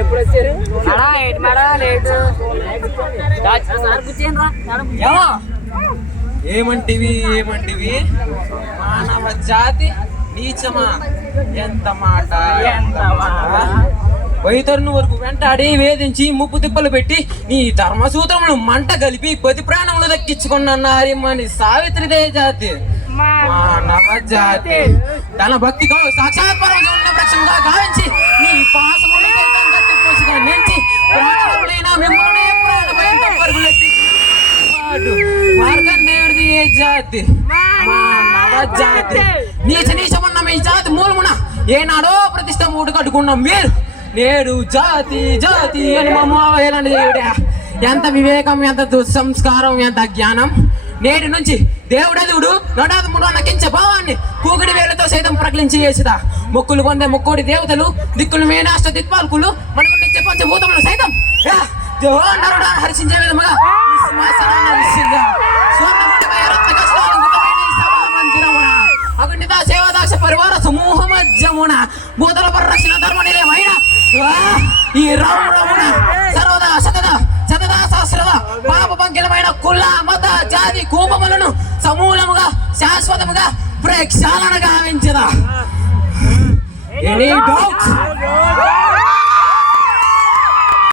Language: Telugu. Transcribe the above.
ఎప్పుడు వచ్చారు? ఏమంటివి మానవ జాతి నీచమా, ఎంత మాట వైతరుని వరకు వెంటాడి వేధించి ముప్పు తిప్పలు పెట్టి నీ ధర్మసూత్రములు మంట కలిపి పది ప్రాణములు దక్కించుకున్న నారిమని సావిత్రిదే జాతి మానవ జాతి. తన భక్తితో సాక్షాత్ పరమశివుని గావించి నీ పాసములు గట్టిపోసిగా నెంచి ప్రాణములైన మిమ్మల్ని ప్రాణభయంతో పరుగులెత్తి మార్కండేయుడిది ఏ జాతి, మానవ జాతి. నీచమన్న మీ జాతి మూలమున ఏనాడో ప్రతిష్ట మూడు కట్టుకున్నాం మీరు, నేడు జాతి జాతి అని మమ్మేలని దేవుడా. ఎంత వివేకం, ఎంత దుస్సంస్కారం, ఎంత జ్ఞానం. నేటి నుంచి దేవుడు నడాదముడు నకించే భావాన్ని కూగిడి వేలతో సైతం ప్రకటించి చేసిదా. మొక్కులు పొందే మొక్కోడి దేవతలు, దిక్కులు మేనాష్ట దిక్పాలకులు, మనకు నిత్య పంచభూతములు సైతం హర్షించే విధముగా అఖండిత సేవాదాక్ష పరివార సమూహ మధ్యమున భూతల పరిరక్షణ ధర్మ నిలయమైన ఈ రాముడమున సర్వదా శతదా సహస్రద పాప పంకిలమైన కుల మత జాతి కూపములను సమూలముగా శాశ్వతముగా ప్రక్షాళన గావించదా. Any doubts?